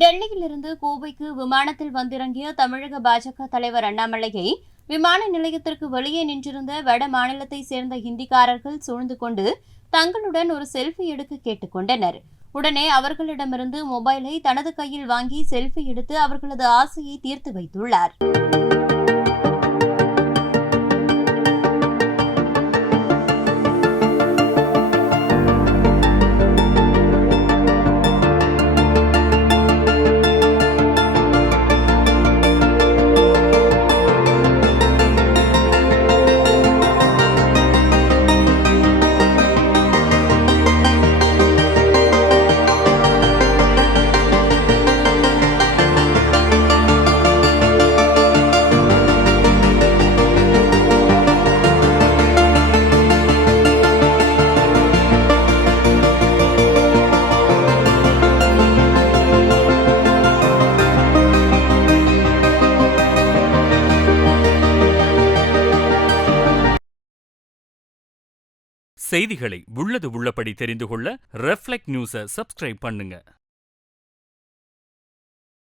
டெல்லியிலிருந்து கோவைக்கு விமானத்தில் வந்திறங்கிய தமிழக பாஜக தலைவர் அண்ணாமலையை விமான நிலையத்திற்கு வெளியே நின்றிருந்த வட மாநிலத்தைச் சேர்ந்த ஹிந்திக்காரர்கள் சூழ்ந்து கொண்டு தங்களுடன் ஒரு செல்ஃபி எடுக்க கேட்டுக் கொண்டனர். உடனே அவர்களிடமிருந்து மொபைலை தனது கையில் வாங்கி செல்ஃபி எடுத்து அவர்களது ஆசையை தீர்த்து வைத்துள்ளார். செய்திகளை உள்ளது உள்ளபடி தெரிந்து கொள்ள ரெஃப்ளெக்ட் நியூஸை சப்ஸ்கிரைப் பண்ணுங்க.